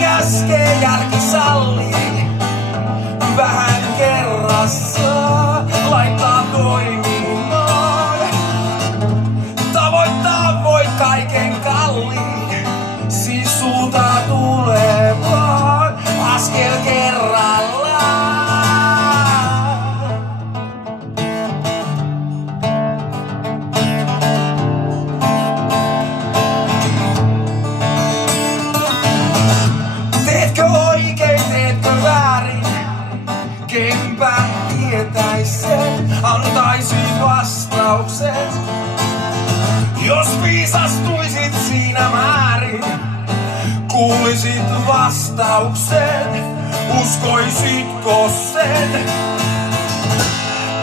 Käskee jälki sallii, vähän kerrassa laittaa toimimaan. Tavoittaa voi kaiken kalliin, siis suuntaa tulemaan askel kerrallaan. Teetkö oikein, teetkö väärin? Kenpä tietäis sen, antaisit vastaukset. Jos viisastuisit siinä määrin, kuulisit vastauksen, uskoisitko sen?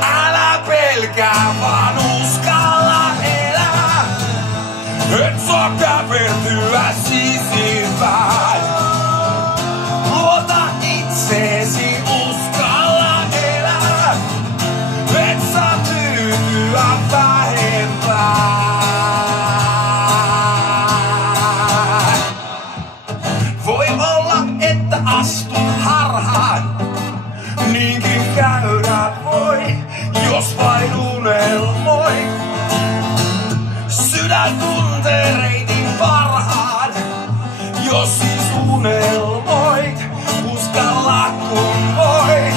Älä pelkää, vaan uskalla elää, et saa käpertyä sisimpään. Luota itseesi, uskalla elää, et saa tyytyä vähempään. Voi olla, että astut harhaan, niinkin käydä voi, jos vain unelmoi. Sydän tuntee reitin parhaan, jos siis unelmoit, uskalla kun voit.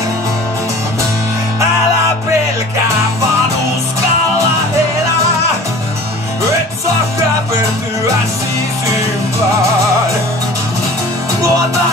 Älä pelkää, vaan uskalla elää, et saa käpertyä sisimpään. Luota